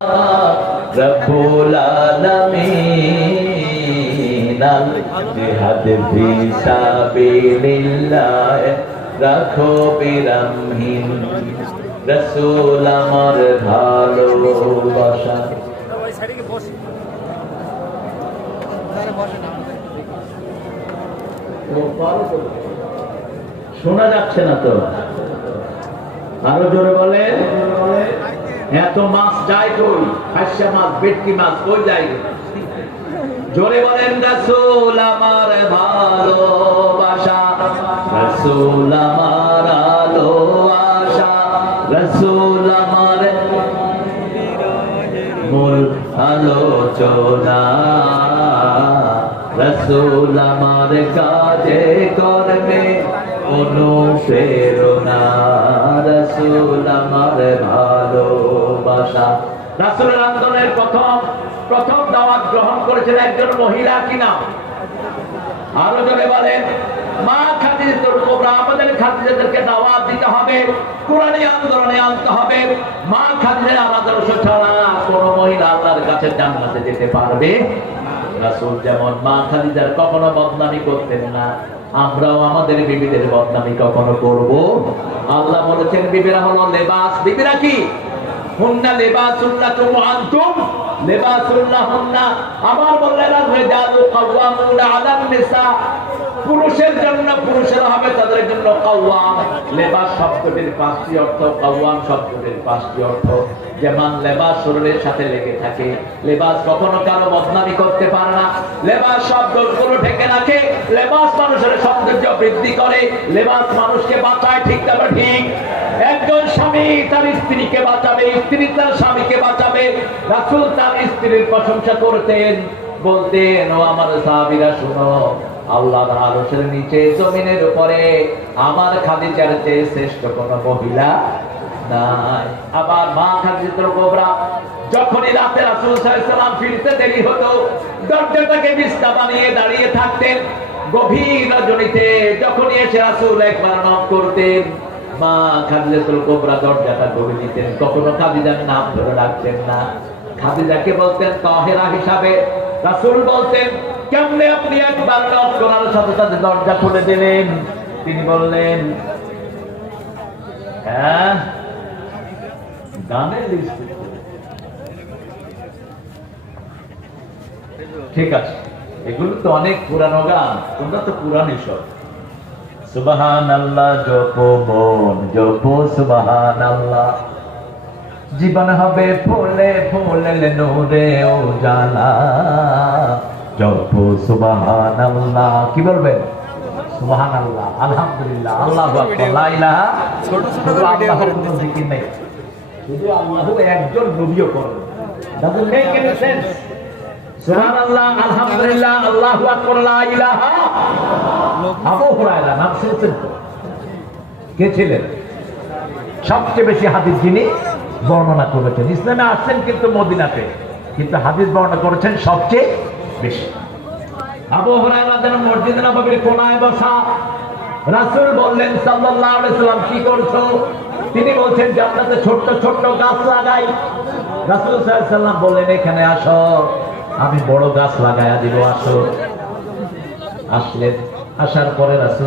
रब्बुल आलमीन जिहाद फी साबिलिल्लाह রাখো বিরামহীন রাসূল আমার ভালোবাসা। শোনা যাচ্ছে না তো, আরো জোরে বলেন। এত মাছ যায় কই? খাসা মাছ, ভেটকি মাছ কই যায়? জোরে বলেন। রাসূল আমার ভালোবাসা, রাসূল আমার আলো আশা, রাসূল আমার মূল আলোচনা, রাসূল আমার কাজে কর্মে অনুপ্রেরণা, রাসূল আমার ভালোবাসা। রাসূলের আন্দোলনের প্রথম দাওয়াত গ্রহণ করেছেন একজন মহিলা, কি নাম? আরো জোরে বলেন। মা খাদিজাতুল কুবরা। আমাদের খাদিজাদেরকে দাওয়াত দিতে হবে, কোরআনী আন্দোলনে আনতে হবে। মা খাদিজার আদর্শ ছাড়া কোন মহিলা আল্লাহর কাছে জান্নাতে যেতে পারবে? রাসূল যেমন মা খাদিজার কখনো বদনামি করতেন না, আমরাও আমাদের বিবিদের বদনামি কখনো করব? আল্লাহ বলেছেন বিবিরা হলো লেবাস। বিবিরা কি? হুন্না লিবাসুল লাকুম ওয়া আনতুম লিবাসুল লাহুন্না। আবার বললেন আর-রিজালু কাওয়ামুনা আলান নিসা। পুরুষের জন্য পুরুষেরা হবে তাদের জন্য কাওয়াম। লেবাস শব্দটির 5টি অর্থ, কাওয়াম শব্দটির 5টি অর্থ। যেমন লেবাস শরীরের সাথে লেগে থাকে, লেবাস কখনো কারো বদনামি করতে পারে না, লেবাস সব দোষগুলো ঢেকে রাখে, লেবাস মানুষের সৌন্দর্য বৃদ্ধি করে, লেবাস মানুষকে বাঁচায়। ঠিক না ঠিক? একজন স্বামী তার স্ত্রীকে বাঁচাবে, স্ত্রী তার স্বামীকে বাঁচাবে। রাসূল তার স্ত্রীর প্রশংসা করতেন, বলতেন ও আমার সাহাবীরা শুনো, আল্লাহর আরশের নিচে জমিনের উপরে আমার খাদিজার চেয়ে শ্রেষ্ঠ কোন মহিলা নাই। আবার মা খাদিজাতুল কুবরা যখনই রাতে রাসূল সাল্লাল্লাহু আলাইহি ওয়াসাল্লাম ফিরতে দেরি হতো, দরজাটাকে বিছনা বানিয়ে দাঁড়িয়ে থাকতেন। গভীর রজনীতে যখনই এসে রাসূল একবার নক করতেন, মা খাদিজাতুল কুবরা দরজাটা খুলে দিতেন। কখনো খাদিজার নাম ধরে ডাকতেন না, খাদিজাকে বলতেন তাহেরা হিসাবে। রাসূল বলতেন, কেমনে আপনি একবার নক করার সাথে সাথে দরজা খুলে দিলেন? তিনি বললেন, হ্যাঁ, গানের লিস্ট। ঠিক আছে, এগুলো তো অনেক পুরানো গান, তোমরা তো পুরানি সব। সুবহানাল্লাহ জপো মন জপো সুবহানাল্লাহ, জীবন হবে ফুলে ফুলে নূরে উজালা, জপো সুবহানাল্লাহ। কি বলবেন? সুবহানাল্লাহ, আলহামদুলিল্লাহ, আল্লাহু আকবার, লা ইলাহা। শুধু আল্লাহর কোনো জিকির নেই, শুধু আল্লাহু একজন নবীও করেন। doesn't make any sense. সুবহানাল্লাহ, আলহামদুলিল্লাহ, আল্লাহু আকবার, লা ইলাহা। আবু হুরায়রা নাম শুনছেন তো? কে ছিলেন? সবচেয়ে বেশি হাদিস যিনি বর্ণনা করেছেন। ইসলামে আসছেন কিন্তু মদিনাতে, কিন্তু হাদিস বর্ণনা করেছেন সবচেয়ে বেশি। আবু হুরায়রা যেন মসজিদে নববীর কোনায় বসা। রাসূল বললেন সাল্লাল্লাহু আলাইহি ওয়াসাল্লাম, কি করছো? তিনি বলছেন জান্নাতে ছোট্ট ছোট্ট গাছ লাগাই। রাসূল সাল্লাল্লাহু আলাইহি ওয়াসাল্লাম বললেন, এখানে আসো, আমি বড় গাছ লাগায়া দিব, আসো। আসলেন, আসার পরে রাসূল